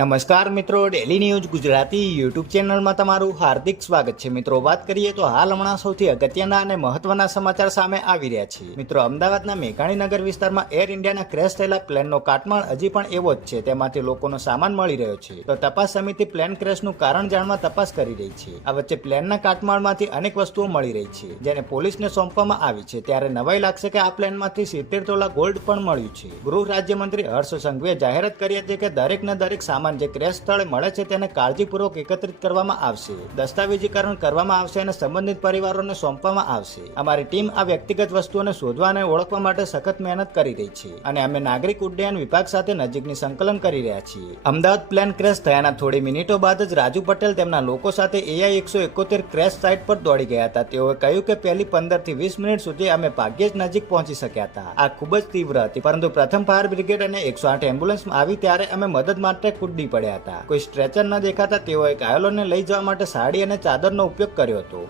નમસ્કાર મિત્રો, daily news Gujarati YouTube ચેનલમાં તમારું હાર્દિક સ્વાગત છે. મિત્રો, વાત કરીએ તો હાલ હમણાં સૌથી અગત્યના અને મહત્વના સમાચાર સામે આવી રહ્યા છે. મિત્રો, અમદાવાદના મેઘાણીનગર વિસ્તારમાં એર ઇન્ડિયાના ક્રેશ થયેલા પ્લેનનો કાટમાળ હજી પણ એવો જ છે. તેમાંથી લોકોનો સામાન મળી રહ્યો છે. તો તપાસ સમિતિ પ્લેન ક્રેશનું કારણ જાણવા તપાસ કરી રહી છે. આ વચ્ચે પ્લેનના કાટમાળમાંથી અનેક વસ્તુઓ મળી રહી છે, જેને પોલીસને સોંપવામાં આવી છે. ત્યારે નવાઈ લાગશે કે આ પ્લેનમાંથી 70 તોલા ગોલ્ડ પણ મળ્યું છે. ગૃહ રાજ્યમંત્રી હર્ષ સંઘવીએ જાહેરાત કરી હતી કે દરેકને દરેક સામાન જે ક્રેશ સ્થળે મળે છે તેને કાળજીપૂર્વક એકત્રિત કરવામાં આવશે, દસ્તાવેજીકરણ કરવામાં આવશે અને સંબંધિત પરિવારોને સોંપવામાં આવશે. અમારી ટીમ આ વ્યક્તિગત વસ્તુઓને શોધવા અને ઓળખવા માટે સખત મહેનત કરી રહી છે અને અમે નાગરિક ઉડ્ડયન વિભાગ સાથે નજીકની સંકલન કરી રહ્યા છીએ. અમદાવાદ પ્લેન ક્રેશ થયાના થોડી મિનિટો બાદ જ રાજુ પટેલ તેમના લોકો સાથે AI 171 ક્રેશ સાઇટ પર દોડી ગયા હતા. તેઓએ કહ્યું કે પહેલી 15 થી 20 મિનિટ સુધી અમે ભાગ્યે જ નજીક પહોંચી શક્યા હતા. આ ખૂબ જ તીવ્ર હતી, પરંતુ પ્રથમ ફાયર બ્રિગેડ અને 108 એમ્બ્યુલન્સ આવી ત્યારે અમે મદદ માટે કૂદી પડ્યા હતા. કોઈ સ્ટ્રેચર ન દેખાતા તેઓએ ઘાયલોને લઈ જવા માટે સાડી અને ચાદરનો ઉપયોગ કર્યો હતો.